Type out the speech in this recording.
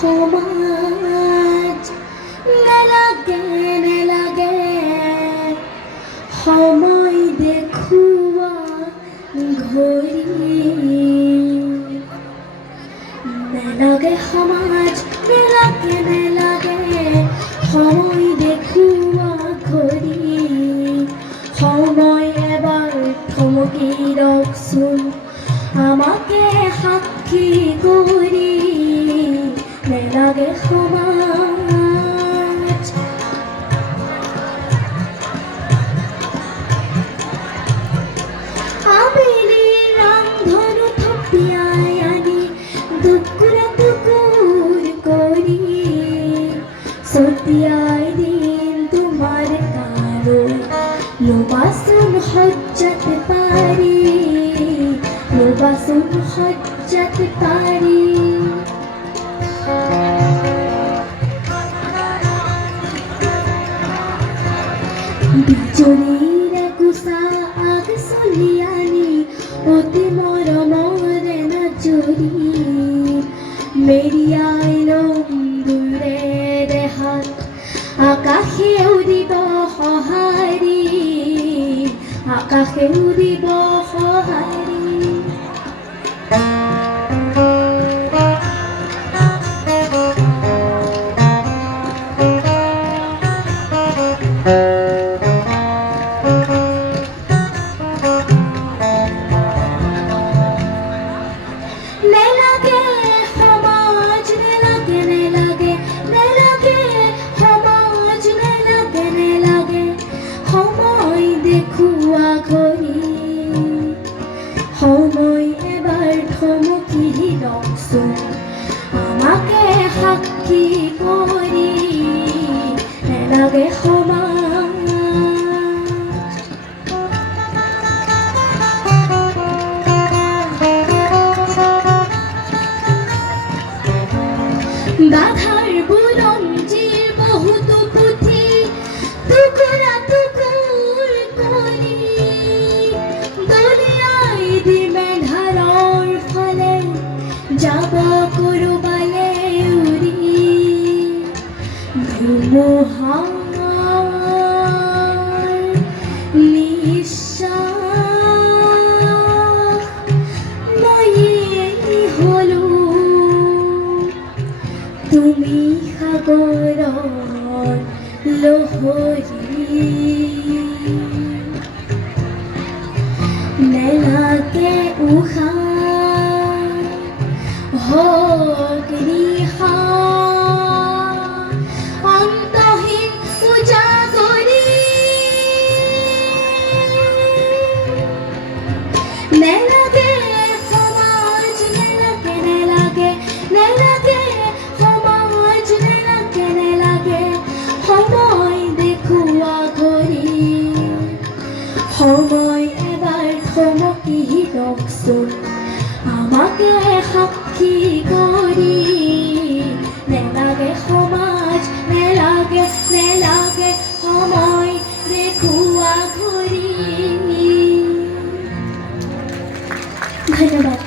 সমাজ নেলাগে সময় দেখুৱা ঘড়ী নেলাগে সমাজ নেলাগে সময় দেখুৱা ঘড়ী সময় এবাৰ থমকি ৰখচোন আমাকে সাক্ষী কৰি নেলাগে সমাজ আবেলি ৰামধনু থপিয়াই আনি টুকুৰা টুকুৰ কৰি ছটিয়াই দিম তোমাৰ কালৈ ল'বাচোন সজ্জাত পাৰি ল'বাচোন সজ্জাত পাৰি বিজুলীৰ একোছা আগ চলি আনি অতি মৰমৰে নাজৰি মেৰিয়াই ল'ম দূৰেৰে হাত আকাশে উৰিব সঁহাৰি আকাশে উৰিব সঁহাৰি নেলাগে সমাজ নেলাগে সমাজ নেলাগে সময় দেখুৱা ঘড়ী সময় এবাৰ থমকি ৰখচোন আমাকে সাক্ষী কৰি নেলাগে সমাজ বাধাৰ বুৰঞ্জীৰ বহুতো পুথি টুকুৰা টুকুৰ কৰি দলিয়াই দিমে ধাৰৰ ফালে যাব ক'ৰবালে উৰি ধুমুহাৰ নিশ্বাস ময়েই হলো তুমি সাগৰৰ লহৰী নেলাগে উশাহ হওক নিশাহ অন্তহীন উজাগৰি নেলাগে সমাজ নেলাগে সমাজ নেলাগে সময় দেখুৱা ঘড়ী সময় এবাৰ থমকি ৰখচোন আমাকে সাক্ষী কৰি নেলাগে সমাজ নেলাগে সময় দেখুৱা ঘড়ী ধন্যবাদ।